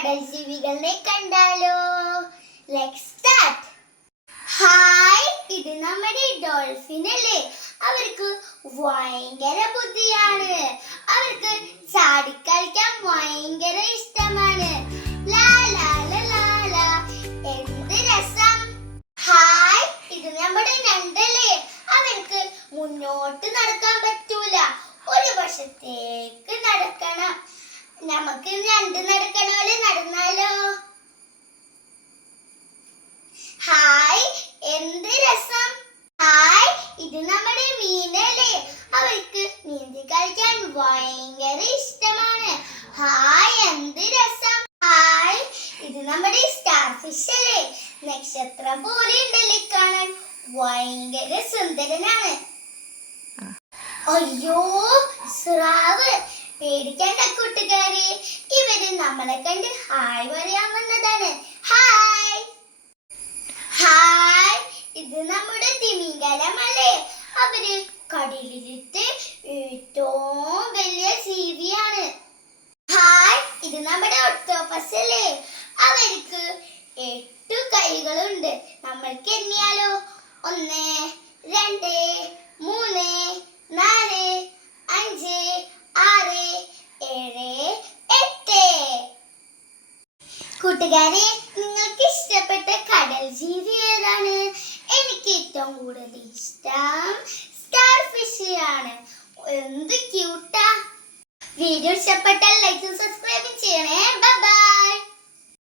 കടൽ ജീവികളെ കണ്ടാലോ? Let's start. ഹായ്, ഇത് നമ്മുടെ ഡോൾഫിൻ അല്ലേ? അവർക്ക് ഭയങ്കര ബുദ്ധിയാണ്. അവർക്ക് ചാടിക്കളിക്കാൻ ഭയങ്കര ഇഷ്ടമാണ്. ലാ ലാ ലാ ലാ ലാ, എന്ത് രസം. ഹായ്, ഇത് നമ്മുടെ ഞണ്ടല്ലേ? അവർക്ക് മുന്നോട്ട് നടക്കാൻ പറ്റൂല, ഒരു വശത്തേക്ക് നടക്കണം. നമുക്ക് ഞണ്ട് നടക്കണ പോലെ നടന്നാലോ? ഹായ്, എന്ത് രസം. ഹായ്, ഇത് നമ്മുടെ മീനല്ലേ? അവർക്ക് നീന്തി കളിക്കാൻ ഭയങ്കര ഇഷ്ടമാണ്. ഹായ്, എന്ത് രസം. ഹായ്, ഇത് നമ്മുടെ സ്റ്റാർ ഫിഷ് അല്ലേ? നക്ഷത്രം പോലെ ഉണ്ടല്ലേ കാണാൻ, ഭയങ്കര സുന്ദരനാണ്. അയ്യോ, സ്രാവ്. പേടിക്കേണ്ട കൂട്ടുകാരെ, ഇവര് നമ്മളെ കണ്ട് ഹായ് പറയാൻ വന്നതാണ്. ഹായ്. ഹായ്, ഇത് നമ്മുടെ തിമിംഗലമല്ലേ? അവര് കടലിലത്തെ ഏറ്റവും വലിയ ജീവിയാണ്. ഹായ്, ഇത് നമ്മുടെ ഒക്ടോപസ് അല്ലേ? അവർക്ക് 8 കൈകളുണ്ട്. നമ്മൾക്ക് എണ്ണിയാലോ? 1 2 3 4 5 6 7 8. കൂട്ടുകാരെ, നിങ്ങൾക്ക് ഇഷ്ടപ്പെട്ട കടൽ ജീവി ഏതാണ്? എനിക്ക് ഏറ്റവും കൂടുതൽ ഇഷ്ടം സ്റ്റാർ ഫിഷ് ആണ്. എന്ത് ക്യൂട്ടാ. വീഡിയോ ഇഷ്ടപ്പെട്ടാൽ ലൈക്കും സബ്സ്ക്രൈബും ചെയ്യണേ. Bye bye.